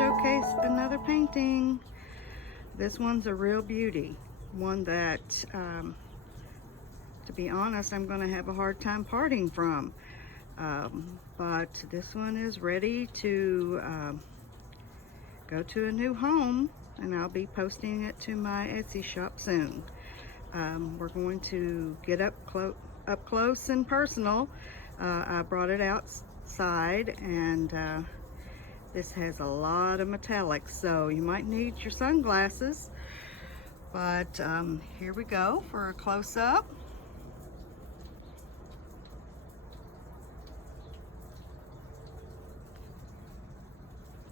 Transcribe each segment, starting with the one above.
showcase another painting. This one's a real beauty. One that, to be honest, I'm going to have a hard time parting from. But this one is ready to go to a new home, and I'll be posting it to my Etsy shop soon. We're going to get up close and personal. I brought it outside, and this has a lot of metallics, so you might need your sunglasses. But here we go for a close-up.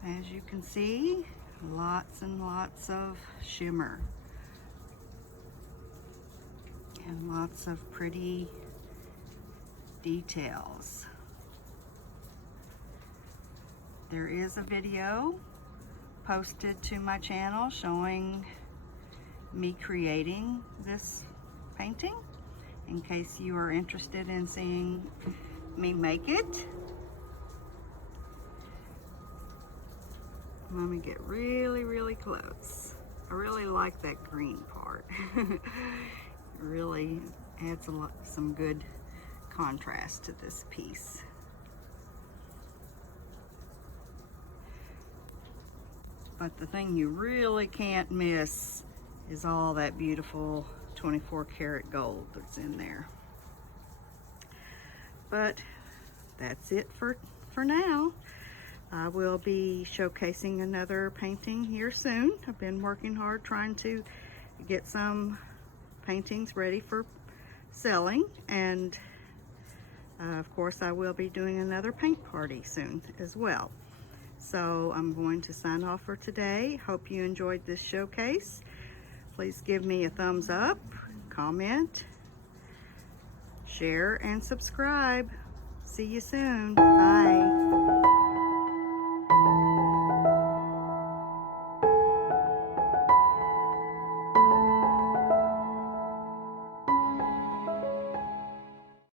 As you can see, lots and lots of shimmer and lots of pretty details. There is a video posted to my channel showing me creating this painting, in case you are interested in seeing me make it. Let me get really close. I really like that green part. It really adds some good contrast to this piece. But the thing you really can't miss is all that beautiful 24 karat gold that's in there. But that's it for now. I will be showcasing another painting here soon. I've been working hard trying to get some paintings ready for selling, and of course I will be doing another paint party soon as well. So I'm going to sign off for today. Hope you enjoyed this showcase. Please give me a thumbs up, comment, share, and subscribe. See you soon. Bye.